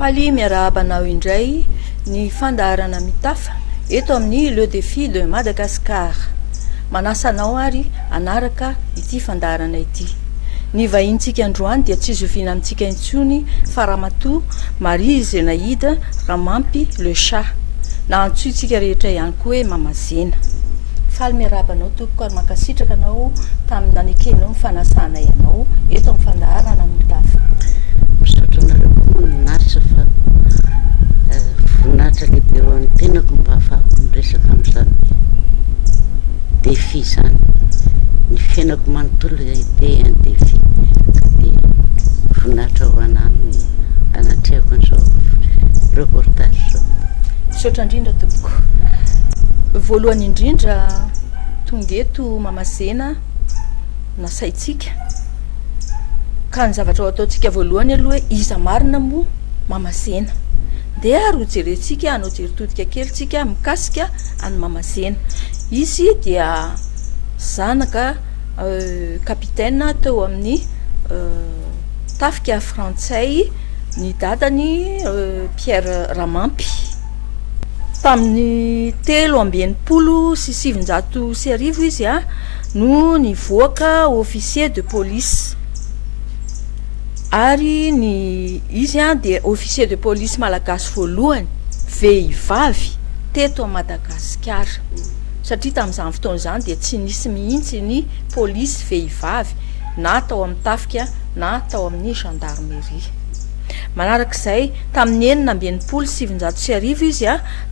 Faly miarabanao indray ny fandaharana mitafa eto amin'ny le défi de Madagascar. Manasanao ary anaraka ity fandaharana ity. Ny vahintsika androany dia tsy zoviana amintsika intsony fa Ramatoa Marie Zenaïde Ramampy le chat. Na antsoitsika rehetra ihany koa hoe Mama Zena. Faly miarabanao tompoko ary mankasitraka anao tamin'ny nanekenao ny fanasana ianao eto amin'ny fandaharana mitafa. Misaotra nareo koa ninaritra fa voninahitra lehibe eo amin'ny tenako mba ahafahako miresaka amin'izany défi zany. Ny fiainako manontolo ide un défi ka dia voninahitra ho anahy ny anatrehako an'izao reportage zao. Misaotra indrindra tompoko. Voalohany indrindra tonga eto Mama Zena nasaitsika ka ny zavatra ataontsika voalohany aloha hoe iza marina moa Mama Zena. Dia ary ho jerentsika hanao jeritodika kelyntsika mikasika any Mama Zena. Izy dia zanaka kapitaine teo amin'ny tafika frantsay, ny dadany Pierre Ramampy. Tamin'ny 3/7 izy no nivoaka officier de police. Ary izy dia officier de police malagasy voalohany vehivavy teto Madagasikara. Satria tamin'izany fotoana izany dia tsy nisy mihitsy ny police vehivavy na tao amin'ny tafika na tao amin'ny gendarmerie. Manarak'izay tamin'ny 4/7 izy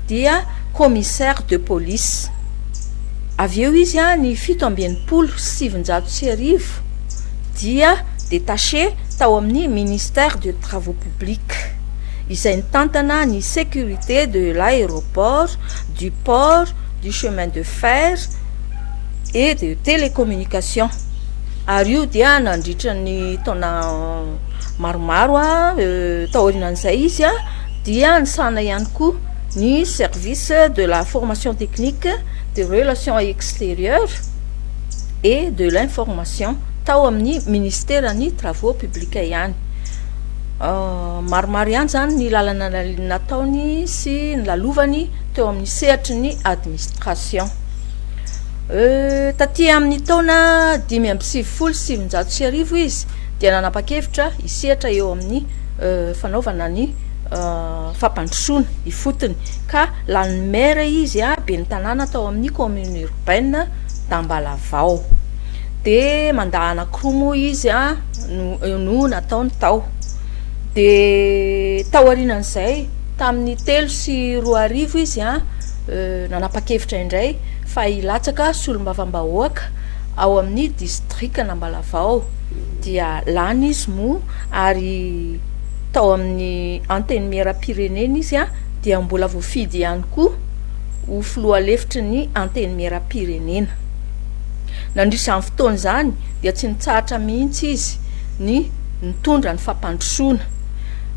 dia commissaire de police. Avy eo izy ny 7/7 dia détaché tao amin'ny ministère de travaux publics izay nitantana ny sécurité de l'aéroport, du port, du chemin de fer et de télécommunication. Ary io dia nandritra ny taona maromaro taorianan'izay izy dia nisana ihany koa ny service de la formation technique, des relations extérieures et de l'information tao amin'ny ministère ny travaux publics ihany. Maromaro ihany zany ny lalana nataony sy ny lalovany teo amin'ny sehatry ny administration. Taty amin'ny taona 5/7 izy dia nanapa-kevitra hisehatra eo amin'ny fanaovana ny fampandrosoana ifotony ka lany maire izy be ny tanàna tao amin'ny commune urbaine d'Ambalavao. De mandaha anankiroa moa izy no nataony tao. De taorianan'izay tamin'ny 3 izy nanapa-kevitra indray fa hilatsaka solombavam-bahoaka ao amin'ny district n'Ambalavao. Dia lany izy moa ary tao amin'ny antenne miera-pirenena izy dia mbola voafidy ihany koa ho filoha lefitry ny antenne miera-pirenena. Nandritra amin'ny fotoana izany dia tsy nitsahatra mihitsy izy ny nitondra ny fampandrosoana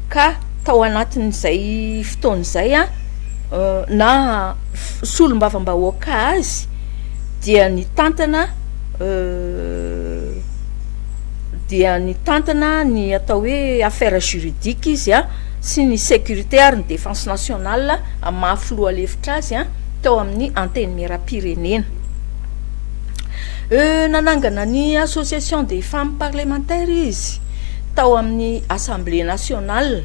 ka tao anatin'izay fotoana izay na solombavam-bahoaka azy dia nitantana ny atao hoe affaire juridique izy sy ny sécurité ary ny défense nationale amin'ny mahafiloha lefitra azy tao amin'ny antenne miera-pirenena. Nanangana ny association des femmes parlementaires izy tao amin'ny assemblée nationale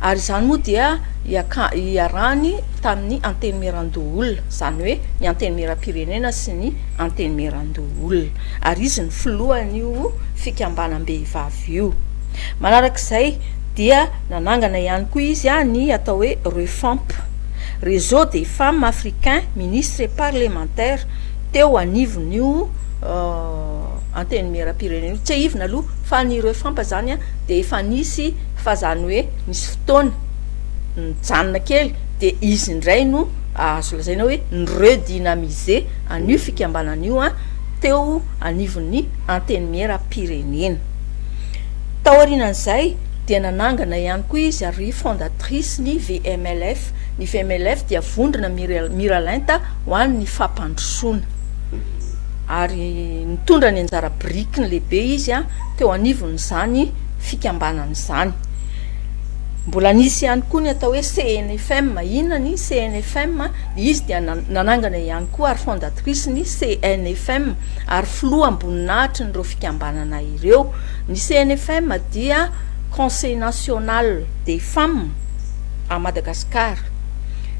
ary izany moa dia iarahany tamin'ny antenne miran-doholona, zany hoe ny antenne miera-pirenena sy ny antenne miran-doholona ary izy ny filohan'io fikambanam-behivavy io. Manarak'izay dia nanangana ihany koa izy ny atao hoe REFAMP, réseau des femmes africains ministres et parlementaires teo anivon'io antenne miera-pirenena. Tsy ivona aloha fa ny REFAMP zany dia efa nisy fa zany hoe nisy fotoana nijanona kely dia izy indray no azo lazaina hoe ny redynamiser an'io fikambanan'io teo anivon'ny antenne miera-pirenena. Taorianan'izay dia nanangana ihany koa izy ary fondatrice ny VMLF. Ny VMLF dia vondrona miralenta ho an'ny fampandrosoana ary nitondra ny anjara biriky ny lehibe izy teo anivon'izany fikambanan'izany. mbola nisy ihany koa ny atao hoe CNFM. Inona ny CNFM? Izy dia nanangana ihany koa ary fondatrice ny CNFM ary filoha amboninahitry nyreo fikambanana ireo. Ny CNFM dia Conseil national des femmes à Madagascar.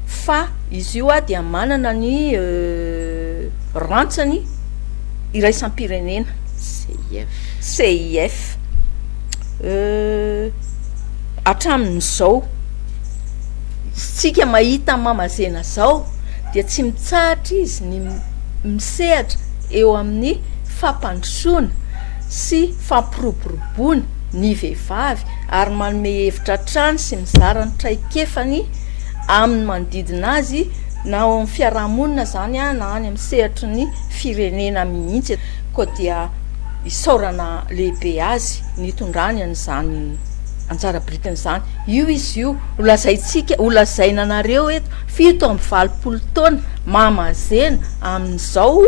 Fa izy io dia manana ny rantsany iraisam-pirenena CIF. Hatramin'izao tsika mahita mamazena zao dia tsy mitsahatra izy ny misehatra eo amin'ny fampandrosoana sy fampiroboroboana ny vehivavy ary manome hevitra trano sy mizara ny traikefany amin'ny manodidina azy na ao amin'ny fiarahamonina zany na any amin'ny sehatry ny firenena mihitsy, koa dia isaorana lehibe azy nitondrany an'izany anjara Britain zany. Io izy io holazaina anareo eto 7-valopolo taona mamazena amin'izao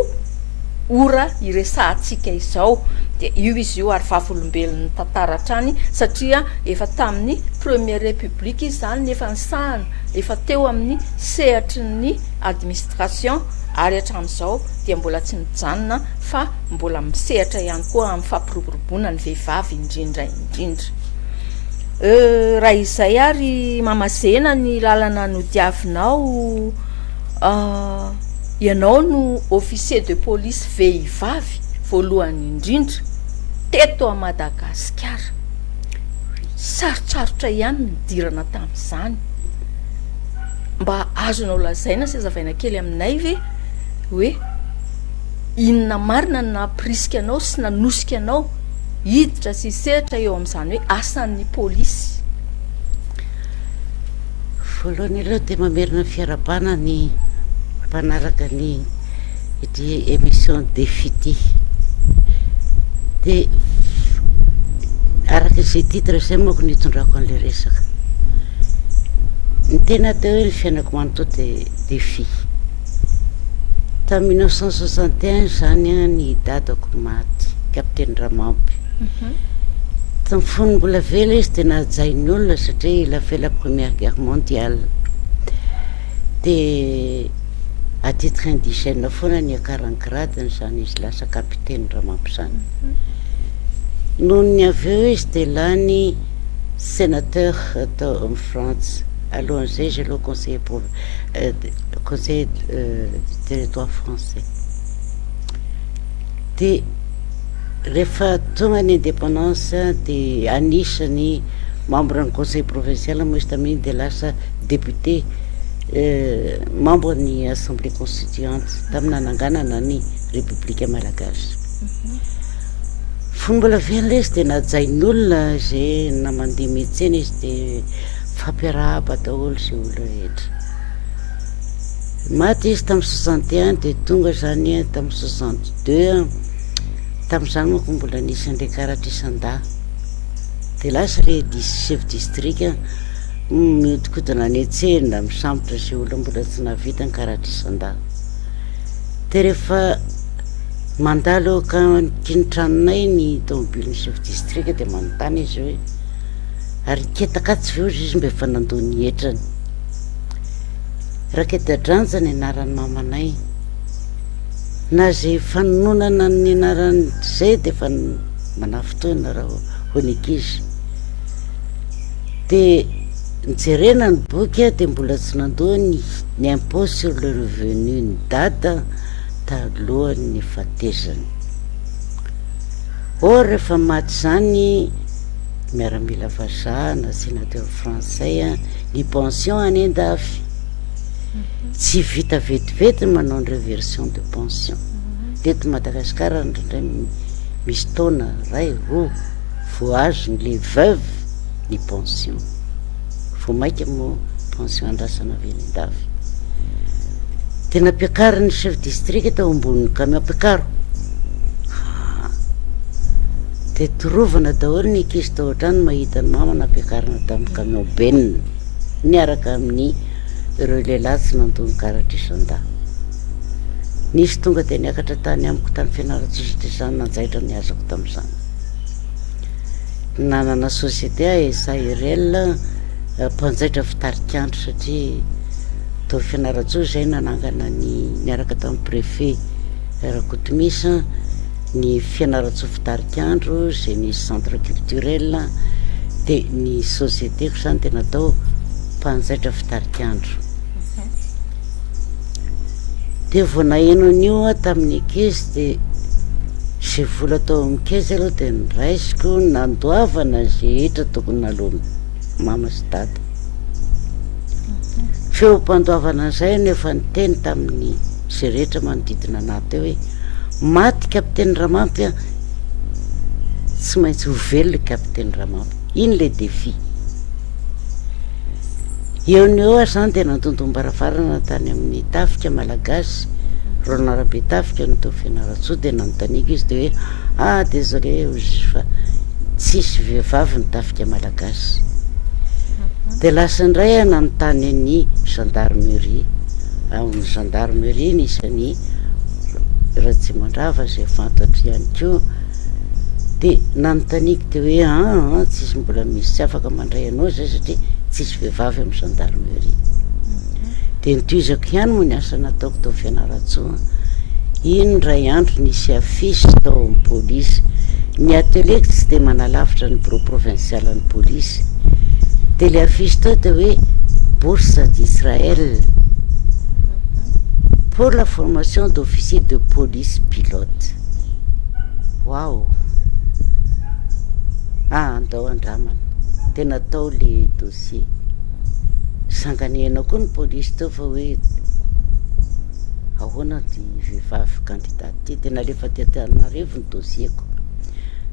ora iresahantsika izao. De io izy io ary vavolombelon'ny tantara hatrany satria efa tamin'ny Première République izy zany efa nisahana, efa teo amin'ny sehatry ny administration ary hatramin'izao dia mbola tsy mijanona fa mbola misehatra ihany koa amin'ny fampiroboroboana ny vehivavy indrindra. Raha izay ary mamazena ny lalana nodiavinao, ianao no officier de police vehivavy voalohany indrindra teto a Madagasikara. Sarotsarotra ihany nidirana tamin'izany. Mba azonao lazaina sy azavaina kely aminay ve hoe inona marina napirisika anao sy nanosika anao hiditra sy sehatra eo amin'izany hoe asan'ny polisy? Voalohany aloha dia mamerina fiarabana ny mpanaraka ny ity émission défi ity. Dia araka izay titre izay moako nitondrako an'ilay resaka. Ny tena atao hoe ny fiainako manontao dia défi. Tamin'ny 1961 zany ny dadako maty, Capitaine Ramamby. Tamin'ny fony mbola vela izy dia nahajainy olona satria il a fait la première guerre mondiale. Dia à titre indigène foana ny akaran-gradiny zany izy lasa capitaine Ramamby zany. Noho ny avy eo izy dia lany sénateur atao en France. Alohan'izay izy aloha conseiller du territoire français. Dia rehefa tonga ny indépendance dia anisany membre ny conseil provincial moa izy tamin'iny dia lasa député membre ny assemblée constituante tamin'ny nananganana ny république malagasy. Fony mbola vela izy dia nahajain'olona zay namandeha metsena izy dia fampiarahaba daholo zay olona rehetra. Maty izy tamin'ny 61 dia tonga zany tamin'ny 62. Tamin'izany moako mbola nisy an'ilay karatra Isanda. Dia lasa le chef district miodikodina any an-tsena misambotra zay olona mbola tsy nahavita ny karatra Isanda. Dia rehefa mandalo kinotranonay ny tomobilin'ny chef district dia manontany izy hoe ary ketakatsy ve ozy izy mba efa nandoha ny hetrany. Rakedadraanja ny anaran'ny mamanay. Na zay fanononana ny anarany zay dia efa manafotoana raha honekizy. Dia nijerena ny boky dia mbola tsy nandoha ny impôt sur le revenu ny dada talohan'ny fatezany. Or rehefa maty zany miaramila vazaha na sénateur français ny pension any an-dafy. Tsy vita vetivety manao ny réversion de pension. Teto Madagasikara indrindray misy taona ray roa vao azo le veuve ny pension. Vao maika moa pension andrasana avy any an-dafy. Dia nampiakarin'ny chef district tao amboniny kamiao ampiakaro. Dia torovana daholo ny ankizy tao an-trano mahita ny mama nampiakarina tamin'ny kamiao benina niaraka amin'ny ireo lehilahy tsy nandoha ny karatra Isanda. Nisy tonga dia niakatra tany amiko tany fianaratsisitra izany nanjaitra ny azako tamin'izany. Nanana société SARL mpanjaitra fitarikandro satria tao fianaratsoa zay nanangana ny miaraka tamin'ny préfet Rakotomisa ny fianaratsoa fitarikandro zay ny centre culturel de ny sociétéko zany tena atao mpanjaitra fitarikandro. De vao naheno an'io tamin'ny ankizy de zay vola tao amin'ny ankizy aloha de niraisiko nandoavana zay etra tokony nalomany mama sy dada. Feo-mpandoavana zay nefa niteny tamin'ny zay rehetra manodidina anahy teo hoe maty kapiteny Ramampy a, tsy maintsy ho velona kapiteny Ramampy, iny le défi. Eo ny eo zany de nandondombaravarana tany amin'ny tafika malagasy Ronarabe tafika no tao fianaratsoa de nanontaniako izy de hoe désolé fa tsisy vehivavy ny tafika malagasy. De lasa indray nanontany ny gendarmerie, amin'ny gendarmerie nisany Ratsimandrava zay fantatry ihany koa de nanontaniako de hoe tsisy mbola misy tsy afaka mandray anao zay satria tsisy vehivavy amin'ny gendarmerie. De nitoizako ihany moa ny asa nataoko tao fianaratsoa. Iny ray andro nisy afisy tao amin'ny polisy. Ny atelier tsy de manalavitra ny bureau provincial ny polisy. De le afisy tao de hoe bourse d'Israël pour la formation d'officier de police pilote. Wow! Andao andramana tena tao le dossier. Sanganena koa ny polisy teo fa hoe ahoana ty vehivavy candidat ty, tena lefa ty Antananarivo ny dossier-ko.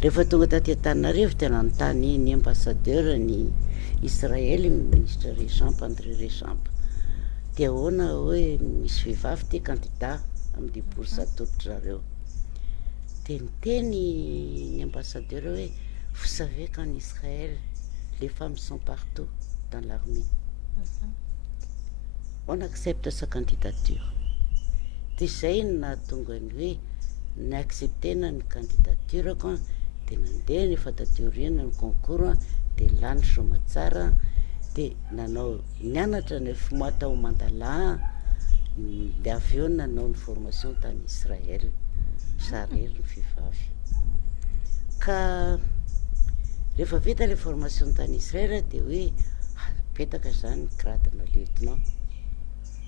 Rehefa tonga taty Antananarivo tena nanontany ny ambassadeur ny Israël, ministre Rechamp, André Rechamp. De ahoana hoe misy vehivavy ty candidat amin'ny bourse atolotrareo. De niteny ny ambassadeur hoe vous savez qu'en Israël les femmes sont partout dans l'armée. On accepte sa candidature. De zay nahatonga ny hoe naacceptena ny candidaturako de nandeha ny fatateoriana ny concours de lany somatsara de nanao nianatra 9 mois tao Mandalà de avy eo nanao ny formation tany Israël sarery ny vehivavy. Ka rehefa vita le formation tany Israël de hoe apetaka zany gradena lieutenant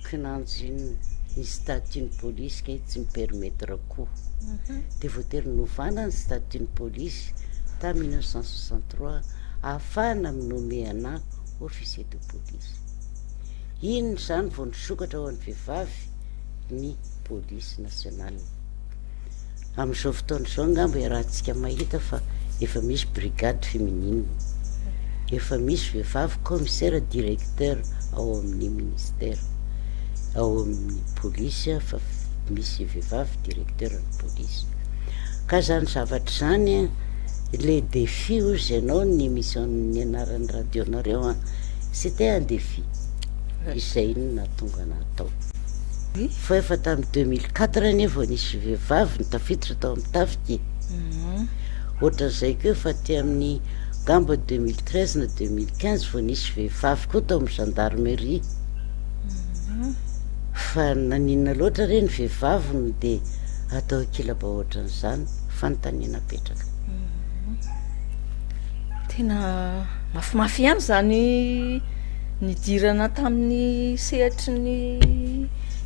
kinanjo ny statut ny polisy kay tsy mipermettre koa. De voatery novana ny statut ny polisy ta 1963 ahafahana minome ana officier de police. Iny zany vao nisokatra ho an'ny vehivavy ny police nationale. Amin'izao fotoana zao ngamba rahantsika mahita fa efa misy brigade féminine, efa misy vehivavy commissaire directeur ao amin'ny ministère, ao amin'ny polisy fa misy vehivavy directeur ny polisy. Ka zany zavatra zany le défi ozy ianao ny émission ny anaran'ny radionareo c'était un défi. Izay iny nahatonga natao. Fa efa tamin'ny 2004 anie vao nisy vehivavy nitafiditra tao amin'ny tafika. Ohatran'izay koa fa ty amin'ny gamba 2013 na 2015 vao nisy vehivavy koa tao amin'ny gendarmerie. Fa naninona loatra reny vehivavy de atao kilaba ohatran'izany fanontaniana petraka. Tena mafimafy ihany zany nidirana tamin'ny sehatry ny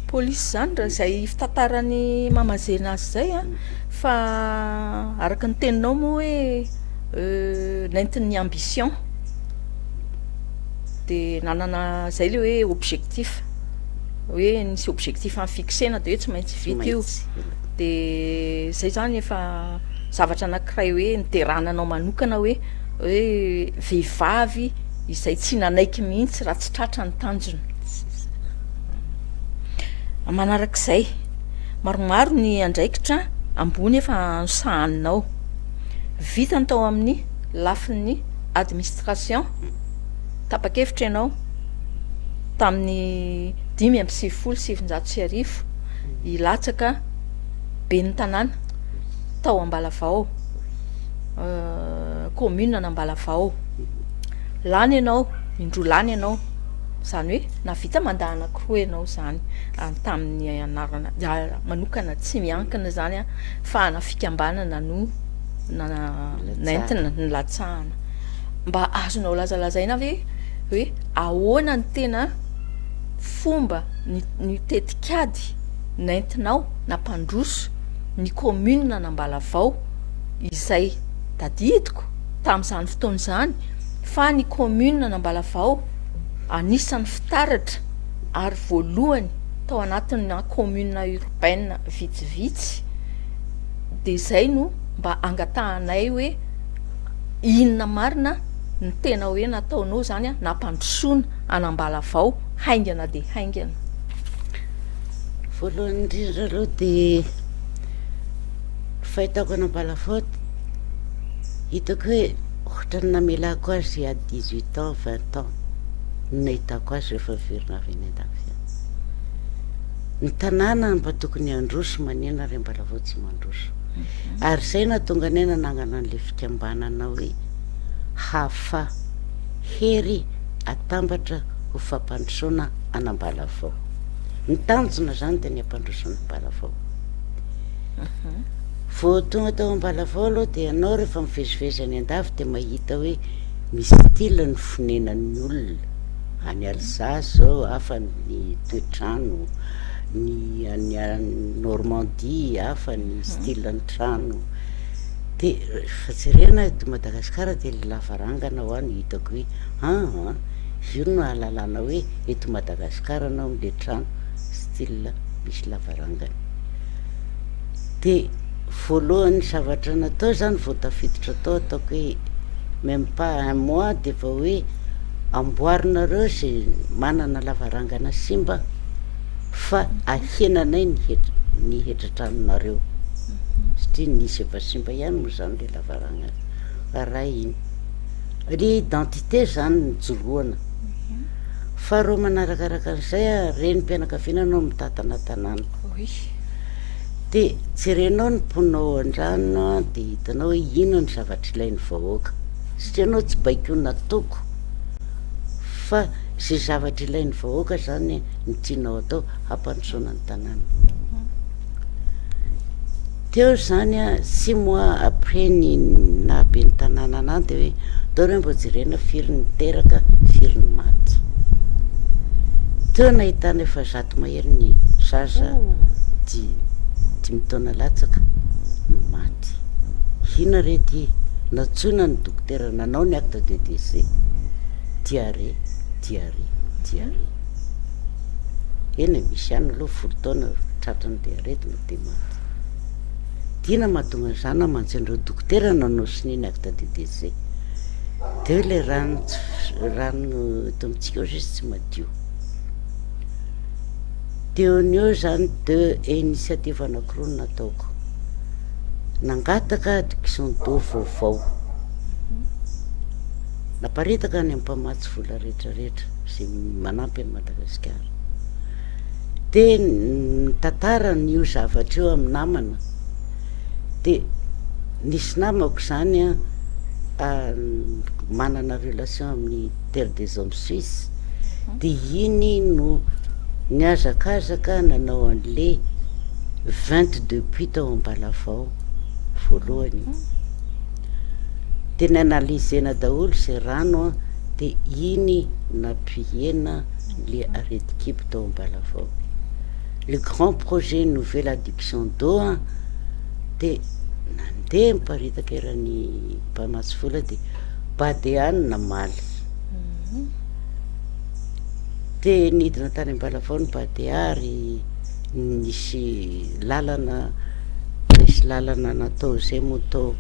polisy zany raha zay fitantarany mamazena azy zay fa araka ny teninao moa hoe nentin'ny ambition de nanana zay le hoe objectif, hoe nisy objectif fixena de hoe tsy maintsy vita io. De zay zany efa zavatra anankiray hoe niterananao manokana hoe vehivavy izay tsy nanaiky mihitsy raha tsy tratra ny tanjony. Manarak'izay maromaro ny andraikitra ambony efa sahaninao vitany tao amin'ny lafin'ny administration. Tapa-kevitra ianao tamin'ny 5 ilatsaka ben'ny tanàna tao Ambalavao, commune n'Ambalavao. Lany ianao indrolany ianao zany hoe navita mandaha anankiroa ianao zany tamin'ny anarana manokana tsy miankina zany a fa na fikambanana no naentina ny latsahana mba azonao lazalazaina ve hoe ahoana ny tena fomba ny tetikady naentinao nampandroso ny commune Anambalavao izay tadidiko tamin'izany fotoana zany fa ny commune Anambalavao anisan'ny fitaratra ary voalohany tao anatin'ny commune urbaine vitsivitsy de zay no mba angatahanay hoe inona marina ny tena hoe nataonao zany a nampandrosoana Anambalavao haingana de haingana. Voalohany indrindra aloha de fahitako Anambalavao hitako hoe ohatra ny namelako azy à 18 ans 20 ans nahitako azy rehefa verina avy any an-dafy ny tanàna mba tokony androso manena ary Ambalavao tsy mandroso ary zay nahatonga ny nanangana an'le fikambanana hoe hafa hery atambatra ho fampandrosoana Anambalavao ny tanjona zany de ny ampandrosoana Ambalavao vao tonga tao Ambalavao aloha de ianao rehefa mivezivezy any an-dafy de mahita hoe misy style ny fonenan'ny olona any Alsace zao hafa ny toetrano ny any Normandie hafa ny style ny trano de fajerena eto Madagasikara de le lavarangana ho any hitako hoe io no ahalalana hoe eto Madagasikara anao le trano style misy lavarangana de voalohany zavatra natao zany vao tafiditra tao ataoko hoe même pas un mois de fa hoe amboarinareo zay manana lavarangana simba fa ahenanay ny hetra-tranonareo satria nisy efa simba ihany moa zany le lavarangana raha iny ry identité zany nijoroana fa reo manarakaraka an'izay a renim-pianakaviana anao mitatana tanàna de jerenao ny mponao an-drano de hitanao hoe ino ny zavatra ilain'ny vahoaka satria anao tsy baiko natoko fa zay zavatra ilain'ny vahoaka zany ny tianao atao hampandrosoana ny tanàna teo zany a 6 mois après ny nahabe ny tanàna anany de hoe tao reo mbo jerena firy ny teraka firy ny maty teo nahitana efa 100 mahery ny zaza dimy taona latsaka no maty ina rety natsoina ny dokotera nanao ny acte de décès diarrhée eny misy ihany aloha 10 taona tratrany diarrhée de maty dina mahatonga zany mantsy-ndreo dokotera nanao sininy acte de décès de le rano eto amitsika juste tsy madio teo ny eo zany de initiative anankiroa no nataoko nangataka addiction d'eau vaovao naparitaka any ampamatsy vola rehetrarehetra zay manampy any Madagasikara de tantara n'io zavatra io amin'ny namana de nisy namako zany a manana relation amin'ny Terre des Hommes Suisses de iny no niazakazaka nanao an'le 22 puits tao Ambalavao voalohany de nanalizena daholo zay rano de iny nampihena le arrêt d'équipe tao Ambalavao le grand projet nouvelle adduction d'eau de nandeha miparitaka eran'ny mpamatsy vola de badehany namaly de nidina tany Ambalavao ny badehary nisy lalana natao zay moto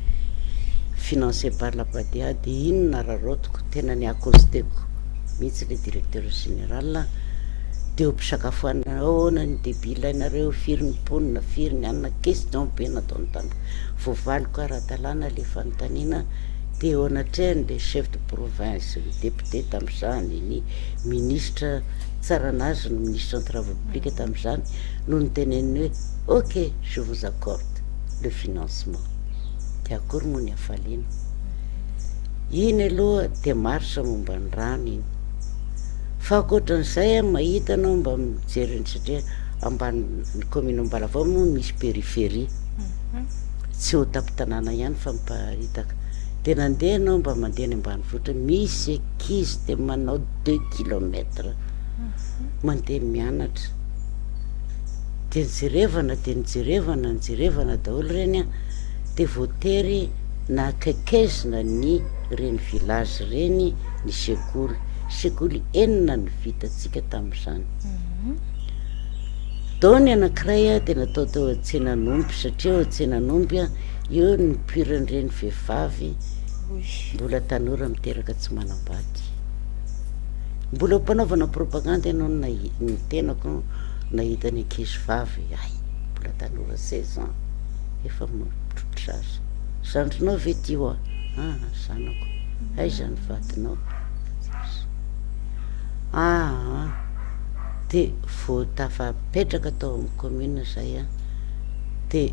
financé par la badea de iny nararotiko tena ny accosteko mihitsy le directeur général de mpisakafoana ahoana ny débile nareo firy ny mponina firy ny anona question be natao ny tany voavaliko ara-dalàna le fanontaniana de onatrehany le chef de province député tam'izany ny ministre tsaranazy no ministre en travaux publics tam'izany no niteneny hoe ok je vous accorde le financement de akory moa ny hafaliana iny aloha démarche momba ny rano iny fa akoatran'izay mahita anao mba mijeriny satria ambany commune Ambalavao moa misy périphérie tsy ho tapitanàna ihany fa miparitaka de nandeha anao mba mandeha any ambanivohitra misy ankizy de manao 2 kilometre mandeha mianatra de nijerevana daholo reny a de voatery na akaikaizina ny reny village reny ny sekoly enina ny vitatsika tamin'izany dao ny anankiray a de natao tao an-tsenanomby satria ao an-tsenanomby a eo ny piran'ireny vehivavy mbola tanora miteraka tsy manambady mbola mpanaovana propagande ianao ny tenako nahita ny ankizy vavy ay mbola tanora 16 ans efa mitrotro sasa zandrinao ve ty io zanako aiza ny vadinao de vao tafapetraka tao amin'ny commune zay a de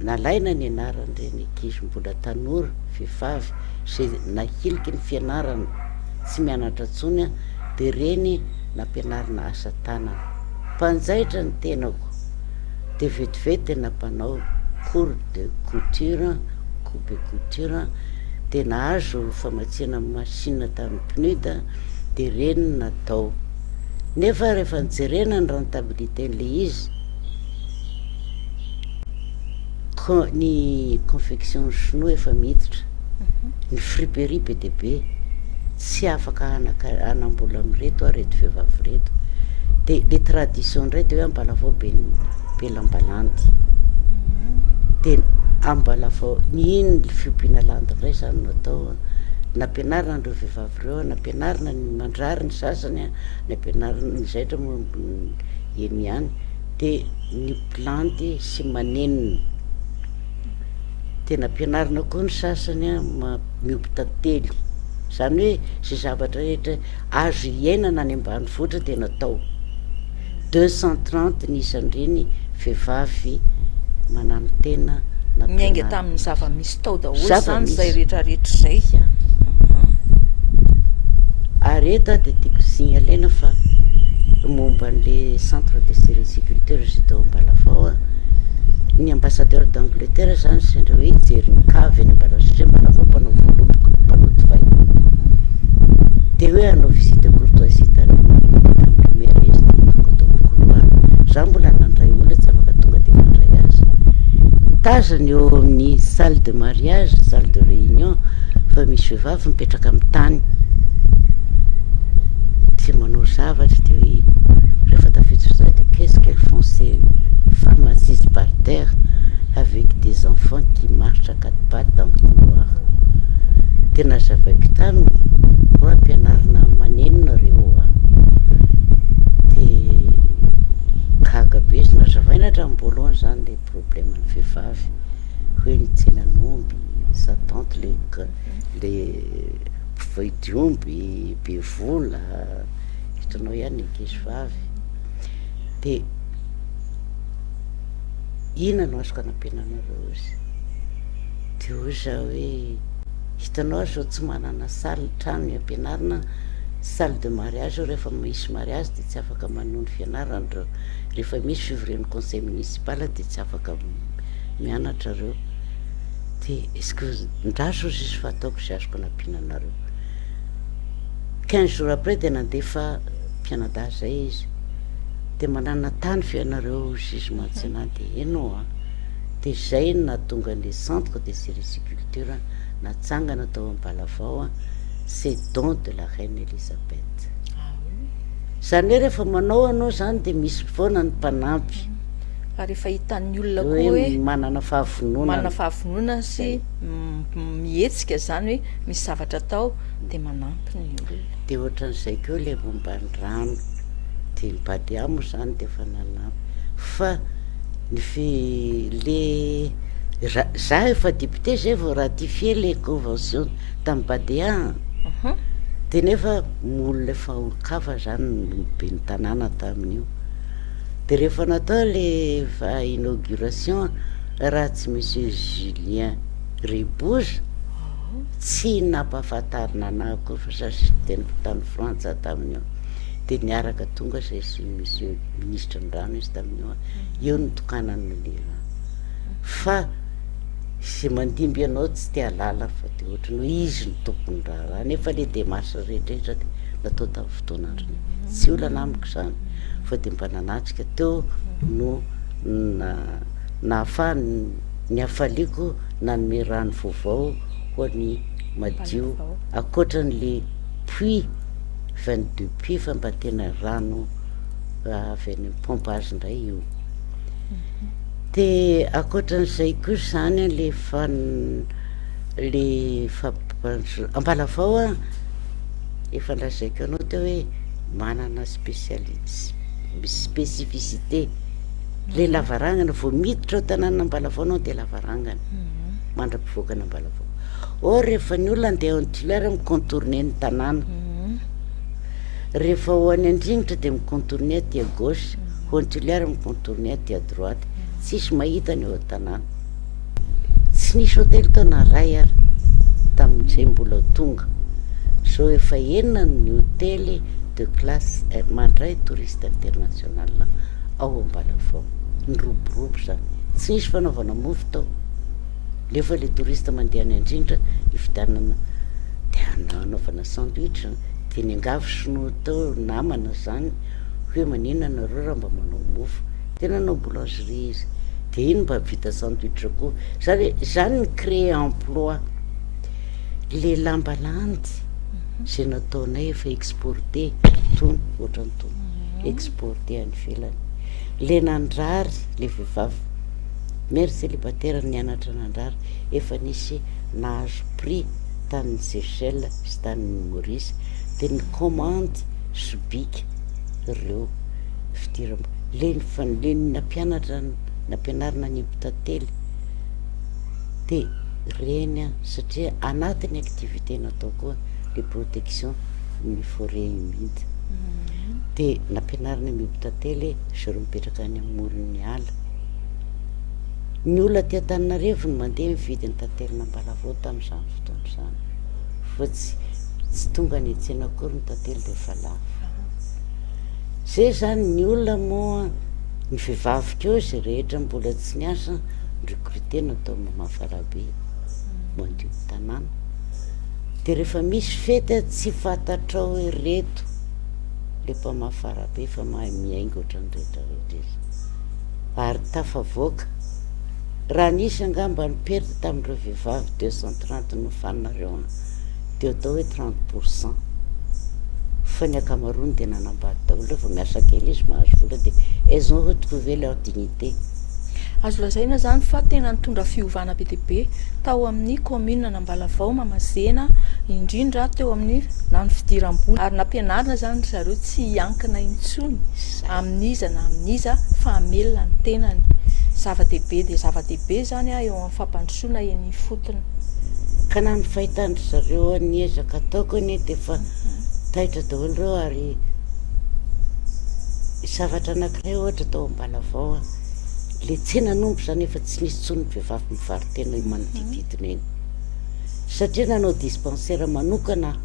nalaina ny anaran'ireny ankizy mbola tanora vehivavy zay nahiliky ny fianarana tsy mianatra ntsony a de reny nampianarina asa tanana mpanjaitra ny tenako de vetivety nampanao cours de couture coupe couture de nahazo famatsiana machine tamin'ny pnuda de reny natao nefa rehefa nijerena ny rentabilité-n'le izy ny confection chinois efa miditra ny friperie be de be tsy afaka anambola amireto areto vehivavy reto de le tradition ndray de hoe Ambalavao be lambalandy de Ambalavao iny fiompiana landy ndray zany natao nampianarina andreo vehivavy reo nampianarina ny mandrary ny sasany nampianarina ny zaitra eny ihany de ny planty sy manenina de nampianarina koa ny sasany miompy tantely zany hoe zay zavatra rehetra azo iainana any ambanivohitra de natao 230 nisan'ireny vehivavy manano tena miainga tamin'ny zava-misy tao daholo zany zay rehetrarehetra zay areta de tiako signalena fa momba an'le centre de sériciculture zao Ambalavao ny ambassadeur d'Angleterre zany sendra hoe hijery ny kavy any Ambalavao satria Ambalavao mpanao volomboka mpanao divay de hoe anao visite courtoisie tany tamin'le maire izy tonga tao amin'ny couloir za mbola nandray olona tsy afaka tonga de nandray azy tazany eo amin'ny salle de mariage salle de réunion fa misy vehivavy mipetraka amin'ny tany de manao zavatra de hoe rehefa tafiditra zay de qu'est-ce qu'elles font ces femmes assises par terre avec des enfants qui marchent à 4 pattes dans le couloir de nazavaiko taminy ho ampianarina manenina reo de gaga be izy nazavaina hatramin'ny zany le problème ny vehivavy hoe ny tsenanomby s'attente le mpivoidiomby be vola hitranao ihany ankizy vavy de ina no azoko anampianareo izy de hoy za hoe hitanao zao tsy manana salle trano ampianarina salle de mariage rehefa misy mariage de tsy afaka manohy fianarana reo rehefa misy fivorian'ny conseil municipal de tsy afaka mianatra reo de est-ce que ndraso izy fa ataoko zay azoko anampianareo 15 jours après de nandefa mpianadahy zay izy de manana tany fianareo jugementsy anahy de eno de zay nahatonga le centre de sériciculture natsangana tao Ambalavao c'est don de la reine Elisabeth zany hoe rehefa manao anao zany de misy foana ny mpanampy rehefa hitan'ny olona koa hoe manana fahavonona sy mihetsika zany hoe misy zavatra tao de manampy ny olona de ohatran'izay keo le momba ny rano de Badiamo zany de efa nanampy fa le za efa député zay vao ratifié les conventions tamin'ny Badea de nefa molona efa olokava zany be ny tanàna tamin'io de rehefa natao le inauguration raha tsy monsieur Julien Ribouge tsy nampahafantarina anahy koa fa sasy tany frantsa tamin'io de niaraka tonga zay sy monsieur ministre ny rano izy tamin'io eo nitokanana le fa sy mandimby ianao tsy tia lala fa de ohatry no izy ny tompony raha nefa le demarche rehetrarehetra de natao tamin'ny fotoana andriny tsy olana amiko zany fa de mba nanatrika teo no nahafaha ny hafaliako nanome rano vaovao ho any madio akoatran'le puits 22 puits fa mba tena rano avy any pompage indray io de akoatran'izay koa zany le Ambalavao a efa lazaiko anao teo hoe manana spécificité le lavarangana vao miditra ao tanàna Ambalavao anao de lavarangana mandra-pivoakana Ambalavao or rehefa ny olona andeha en tulaire micontourner ny tanàna rehefa ho any Andringitra de micontourner aty à gauche ho any Toliara micontourner aty à droite tsisy mahita ny eo an-tanàna tsy nisy hôtely taona ray ary tamin'izay mbola tonga so efa enina ny hôtely de classe mandray touriste international ao Ambalavao niroborobo zany tsy nisy fanaovana mofo tao lefa le touriste mandeha any Andringitra ividianana de anaovana sandwich de ny angavy sinoa tao namana zany hoe manina nareo raha mba manao mofo tena nanao boulangerie izy de iny mba vita sandwich koa zany ny créer emploi le lamba landy zay nataonay efa exporté tony ohatrany tony exporté any ivelany le nandrary le vehivavy mère célibataire nianatra nandrary efa nisy nahazo prix tany Seychelles sy tany Maurice de ny commande sobika ireo fidirana le nampianarina ny Ipotately de reny satria anatin'ny activité natao koa le protection ny forêt humide de nampianarina ny Ipotately zay mipetraka any amoron'ny ala ny olona ty Antananarivo no mandeha mividy ny tatelina Ambalavao tamin'izany fotoana zany fa tsy tonga ny tsena akory ny tantely de fa lafo zay zany ny olona moa ny vehivavy keo zay rehetra mbola tsy niasa recruté natao Mamafarabe mandio tanàna de rehefa misy fety tsy fantatrao reto le Mamafarabe fa mahay miainga ohatran'ny rehetrarehetra izy ary tafavoaka raha nisy angamba ny perte tamin'ireo vehivavy 230 no fanareo de atao hoe 30% fa ny akamaroany de nanambady daholo rehefa miasa kely izy mahazo vola de elles ont retrouvé leur dignité. Azo lazaina zany fa tena nitondra fiovana be deabe tao amin'ny commune n'Ambalavao Mamazena indrindra teo amin'ny nano fidiram-bola ary nampianarina zany zareo tsy hiankina intsony amin'iza na amin'iza fa amelona ny tenany zava-dehibe de zava-dehibe zany eo amin'ny fampandrosoana eny fotony ka na ny fahitandry zareo niezaka ataoko anie de fa taitra daholo reo ary zavatra anankiray ohatra tao Ambalavao le tsena nombo zany efa tsy nisy tsony vehivavy mivaritena manodididina eny satria nanao dispensaire manokana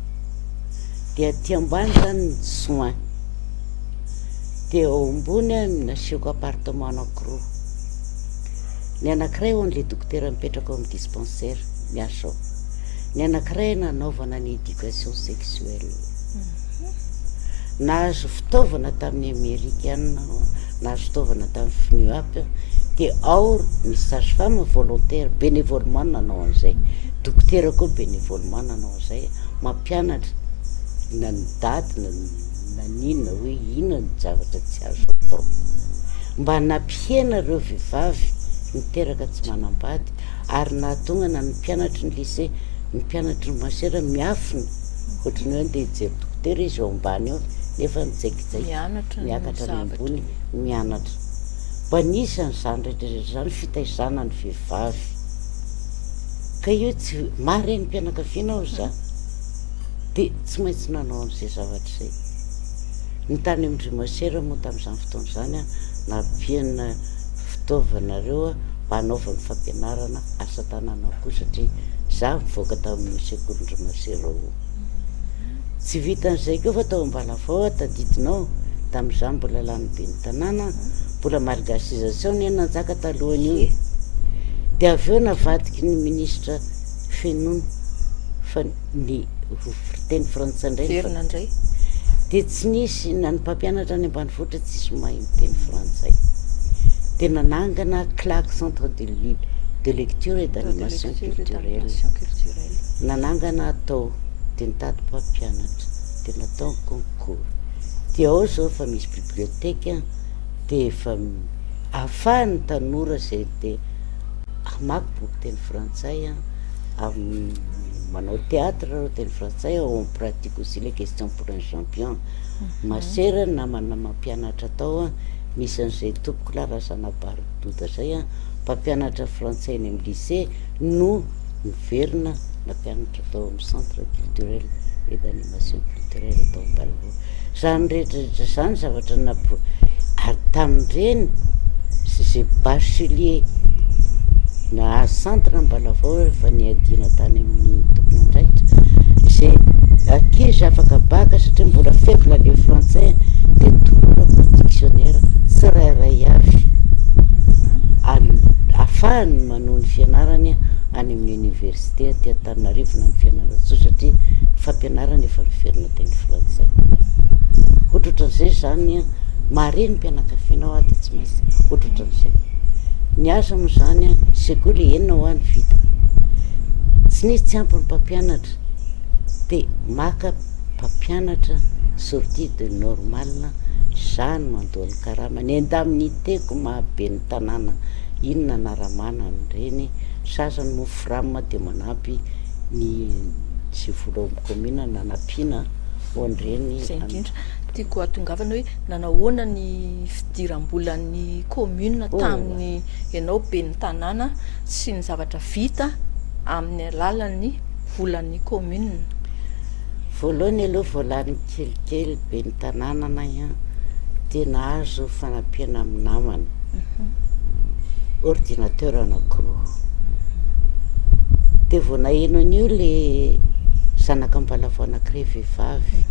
de aty ambany zany ny soin de ao ambony nasiako appartement anankiroa ny anankiray ho an'le dokotera mipetraka ao amin'ny dispensaire miasa ao ny anankiray nanaovana ny éducation sexuelle nahazo fitaovana tamin'ny Amerikana nahazo fitaovana tamin'ny FNUAP de ao misy sage-femme volontaire bénévolement nanao an'izay dokotera koa bénévolement nanao an'izay mampianatra na ny daty na ninona hoe inona ny zavatra tsy azo atao mba nampiena ireo vehivavy miteraka tsy manambady ary nahatonga na ny mpianatry ny lycée ny mpianatry ny masera miafina ohatrany hoe andeha hijery dokotera izy ao ambany ao nefa mijaikijaiky miakatra ny ambony mianatra mba nisy an'izany rehetrarehetra zany fitaizana ny vehivavy ka io tsy mare ny mpianakaviana ao za de tsy maintsy nanao an'izay zavatra zay ny tany amin'ny masera moa tamin'izany fotoana zany nampiana fitaovanareo mpanaovan'ny fampianarana asa tanàna koa satria za mivoaka tamin'ny sekolindry masero tsy vitan'izay koa fa tao ambalafao tadidinao tamin'izany mbola lany be ny tanàna mbola malgasisation ny nanjaka talohan'io dia avy eo navadiky ny ministra fenony fa ny teny frantsay indray dia tsy nisy na ny mpampianatra any ambanivohitra tsisy mahay miteny frantsay dia nanangana claque centre de lecture et d'animation culturelle nanangana atao dia nitady mpampianatra dia natao concours dia ao zao fa misy biblioteka dia efa ahafahany tanora zay dia amaky boky teny frantsay manao théâtre reo teny frantsay on pratique aussi les questions pour un champion masera namana mampianatra tao misy an'izay tompoko larazana baridoda zay mpampianatra frantsay ny amin'ny lycée no miverina nampianatra tao amin'ny centre culturel et d'animation culturelle tao ambalavo zany rehetrarehetra zany zavatra ary tamin'ireny zay bachelier nahazo centre ambalavao rehefa niadina tany amin'ny tompona andraikitra zay ankizy afaka baka satria mbola faible le français dia nitomborako dictionnaire tsirairay avy ahafahany manohy ny fianarany any amin'ny université aty Antananarivo na ny fianaratsoa satria fampianarana efa niverina teny frantsay ohatrohatran'izay zany mare ny mpianakavianao aty tsy maintsy ohatrohatran'izay ny aza moa zany sekoly enina ho any vita tsy nisy tsy ampy ny mpampianatra dia maka mpampianatra sortie de normal zany mandoa ny karama ny indemnité-ko mahabe ny tanàna inona naramana nyreny sasany moframa dia manampy ny sivolo amin'ny commune nanampiana ho an'ireny zay indrindra tiako atongavana hoe nanahoana ny fidiram-bolan'ny commune tamin'ny ianao be ny tanàna sy ny zavatra vita amin'ny alalan'ny volan'ny commune voalohany aloha voalany kelikely be ny tanànana dia nahazo fanampiana amin'ny namana ordinateur anankiroa dia vao naheno an'io le zanaka ambalavao anankiray vehivavy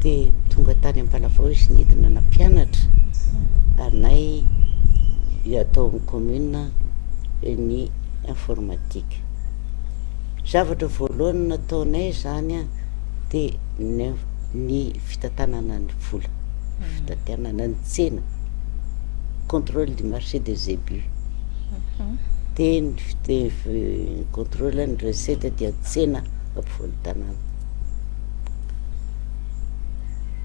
dia tonga tany ambalavao izy nidina nampianatra anay atao amin'ny commune ny informatique zavatra voalohany nataonay zany dia ny fitantanana ny vola fitantanana ny tsena contrôle du marché des ébus dia ny contrôle ny recette dia tsena ampovoan'ny tanàna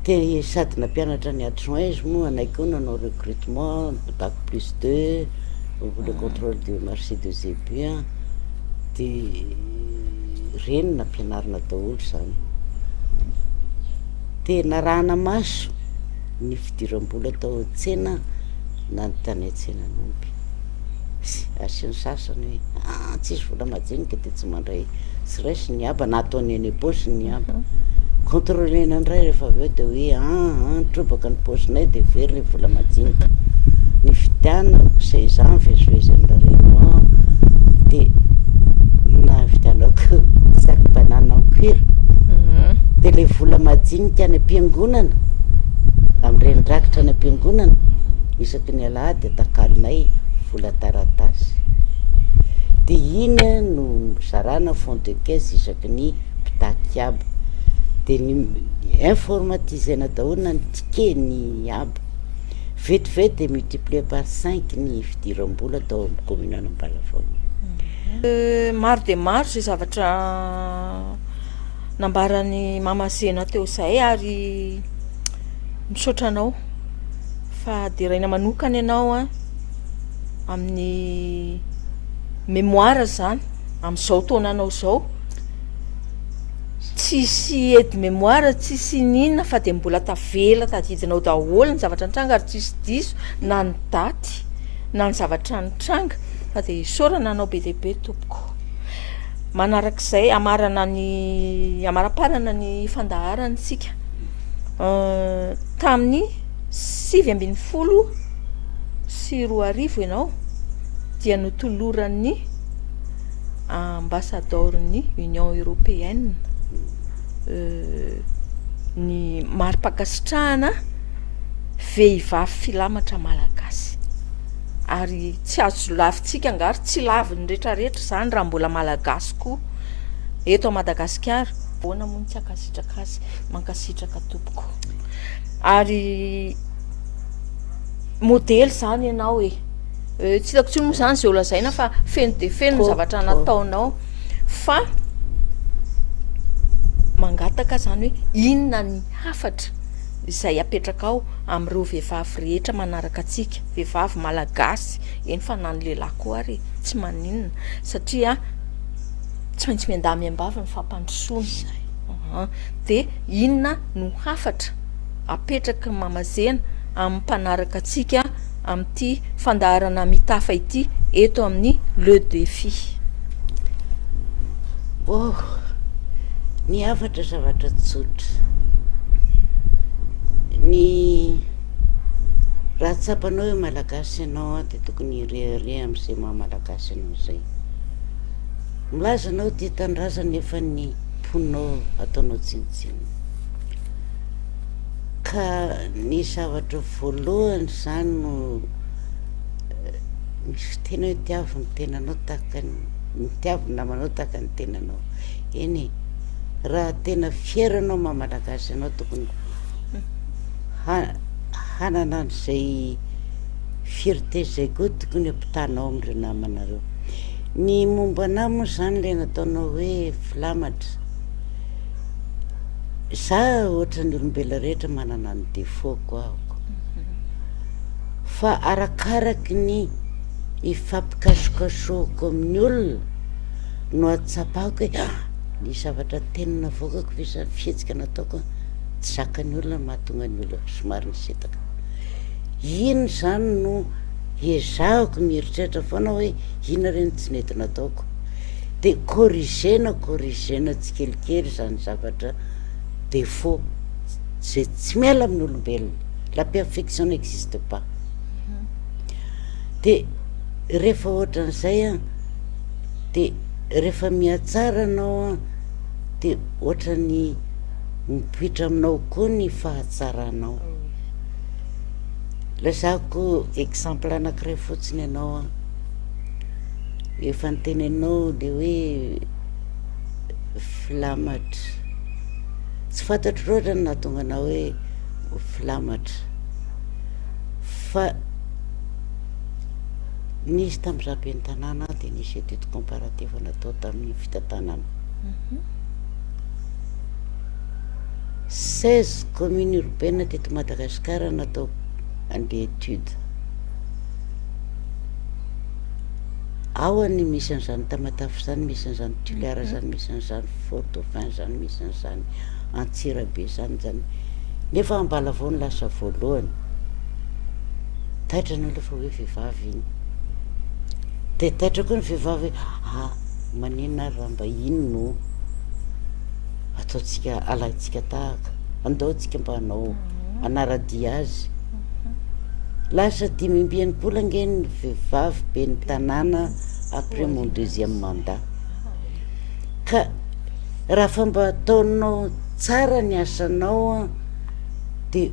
dia sady nampianatra ny adjoint izy moa anay koa nanao recrutement bac plus 2 le contrôle du marché des ébus dia reny nampianarina daholo zany dia narahana maso ny fidiram-bola tao an-tsena na ny tany an-tsena nomby asiany sasany hoe tsisy vola majinika dia tsy mandray sy raisy ny aba na ataony any am-paosy ny aba contrôlena indray rehefa avy eo dia hoe trobaka ny paosinay dia very ny vola majinika ny fitianako zay zany vezivezy amina réunion dia na fitianako sac banane en cuir dia le vola majinika any am-piangonana amin'ireny drakitra any am-piangonana isaky ny alahady atakalinay vola taratasy dia iny no zarana fond de caisse isaky ny mpitaky aba dia ny informatisena daholo na ny ticket ny aba vetivety dia multiplié par 5 ny fidiram-bola tao amin'ny commune Ambalavao. Maro dia maro zay zavatra nambarany mamasena teo zay ary misaotra anao fa diraina manokana ianao amin'ny mémoire zany amin'izao taonanao zao tsisy aide mémoire tsisy ninona fa dia mbola tavela tadidinao daholo ny zavatra nitranga ary tsisy diso na ny daty na ny zavatra nitranga fa dia isaorana anao be lehibe tompoko manarak'izay amaraparana ny fandaharantsika tamin'ny 7 ambin'ny folo sy 2 arivo ianao dia notoloran'ny ambassadorny Union Européenne ny mari-pakasitrahana vehivavy filamatra malagasy, ary tsy azo lavintsika angary, tsy laviny rehetrarehetra zany raha mbola malagasy koa eto a Madagasikara. Bona moa tsy akasitraka azy, mankasitraka tompoko. Ary modely zany ianao tsy hitako tsony moa zany zay olazaina fa feno de feno zavatra nataonao, fa mangataka zany hoe inona ny hafatra izay apetraka ao am'ireo vehivavy rehetra manaraka atsika, vehivavy malagasy eny fa na ny lehilahy koa ary tsy maninona, satria tsy maintsy miandamy ambavy ny fampandrosoana. De inona no hafatra apetraka mamazena amin'ny mpanaraka atsika amin'ity fandaharana mitafa ity eto amin'ny le défi. Ny hafatra zavatra tsotra, ny raha tsapanao hoe malagasy ianao de tokony irehare am'izay maha-malagasy ianao zay. Milaza anao tia tanindrazana nefa ny mponao ataonao tsinitsiny. Ka ny zavatra voalohany zany no misy tena hoe tiavo ny tenanao tahaka ny tiavo ny namanao tahaka ny tenanao. Eny raha tena fieranao maha-malagasy ianao tokony hanana an'izay fierté zay koa tokony ampitanao am'ireo namanareo. Ny momba anahy moa zany le nataonao hoe filamatra, za ohatran'ny olombelona rehetra manana ny défaut koa ako, fa arakaraky ny ifampikasokasohako amin'ny olona no atsapako hoe ny zavatra tenina voakako ve sa fihetsika nataoko tsy zakan'ny olona mahatonga ny olona somary nisetaka. Ino zany no ezahako mieritreritra foana hoe ina reny tsy nety nataoko, de corrigena tsikelikely zany zavatra défaut zay tsy miala amin'ny olombelona. La perfection n'existe pas. De rehefa ohatran'izay de rehefa mihatsara anao de ohatrany mipoitra aminao koa ny fahatsaranao. Lazako exemple anankiray fotsiny ianao efa nitenenao le hoe filamatra, tsy fantatro loatra ny nahatonga anao hoe filamatra, fa nisy tamin'ny raben'ny tanàna de nisy étude comparative natao tamin'ny fitantanana. 16 communes urbaines teto Madagasikara natao an'le étude. Ao ny misy an'izany Tamatavy zany, misy an'izany Toliara zany, misy an'izany Fort-Dauphin zany, misy an'izany Antsirabe zany. Nefa Ambalavao no lasa voalohany. Taitra anao lefa hoe vehivavy iny, de taitra koa ny vehivavy hoe manina raha mba ino no ataotsika alaitsika tahaka, andaotsika mba hanao anaradia azy. Lasa 5 nge ny vehivavy be ny tanàna après mon 2e mandat. Ka raha fa mba ataonao tsara ny asanao de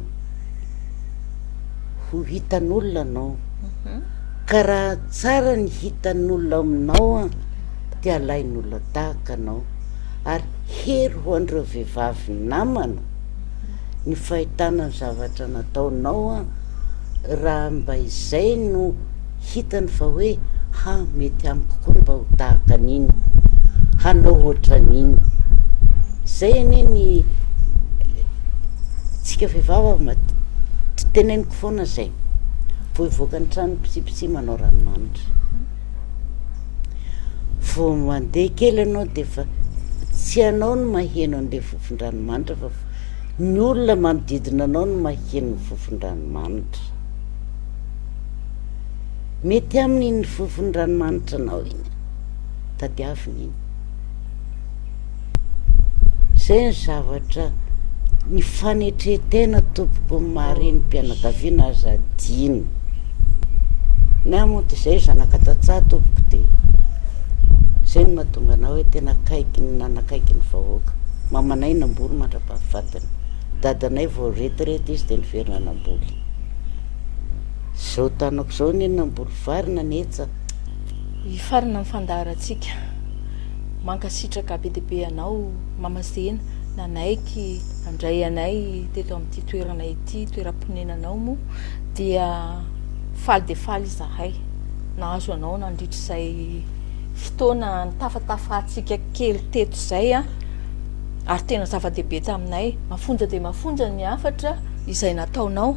ho hitan'olona anao, ka raha tsara ny hitan'olona aminao de alain'olona tahaka anao. Ary hery ho an'ireo vehivavy namana ny fahitana ny zavatra nataonao raha mba izay no hitany fa hoe mety amiko koa mba ho tahaka an'iny, hanao ohatran'iny. Zay anie ny tsika vehivavy teneniko foana zay, vo hivoaka ny trano pisipisi manao ranomanitra, vo mandeha kely anao de fa tsy anao no maheno an'le fofon-dranomanitra fa ny olona manodidina anao no maheno ny fofon-dranomanitra. Mety amin'iny fofon-dranomanitra anao iny tadiavina iny. Zay ny zavatra ny fanetretena tompoko ny maharen'ny mpianakaviana aza adiny. namoa de zay zanaka tatsaha tompoko de zay no mahatonga anao hoe tena kaiky nanakaiky ny vahoaka mamanay namboly mandra-pahafatiny dadanay vao retirety izy de niverina namboly zao tanako zao ny namboly varina netsa ifarina mifandaharatsika mankasitraka be deabe anao mamasena nanaiky andray anay teto amin'ity toeranay ity toeram-ponenanao mo dia faly de faly zahay nahazo anao nandritry zay fotoana nitafatafahatsika kely teto zay a ary tena zava-dehibe taminay mafonja de mafonja ny afatra izay nataonao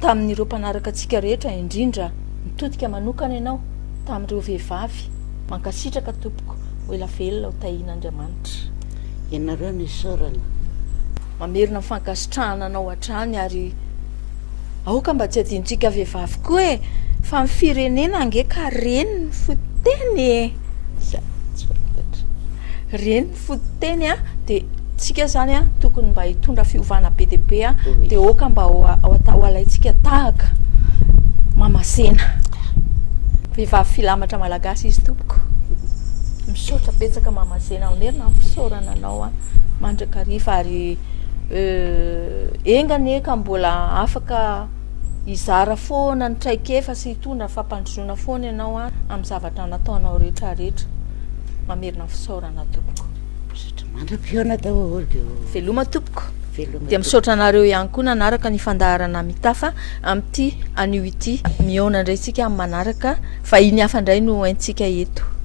tamin'ireo mpanaraka atsika rehetra indrindra mitodika manokana ianao tamin'ireo vehivavy mankasitraka tompoko oela velona ho tahin'Andriamanitra ianareo ny sorana mamerina mifankasitrahana anao hatrany ary aoka mba tsy adintsika vehivavy koa e fa ny firenena ange ka reny ny foteny reny ny foteny a de tsika zany a tokony mba hitondra fiovana be deabe a de oka mba ho alaitsika tahaka mamasena vehivavy filamatra malagasy izy tompoko misaotra betsaka mamasena mamerina amin'ny fisaorana anao a mandrakarifa ary enganeka mbola afaka izara foana ny traikefa sy hitondra fampandrosoana foana ianao a amin'ny zavatra nataonao rehetrarehetra mamerina fisaorana tompoko mandra-pioana daholo veloma tompoko dia misaotra anareo ihany koa nanaraka ny fandaharana mitafa amin'ity anio ity miona indray tsika amin'ny manaraka fa iny hafa indray no haintsika eto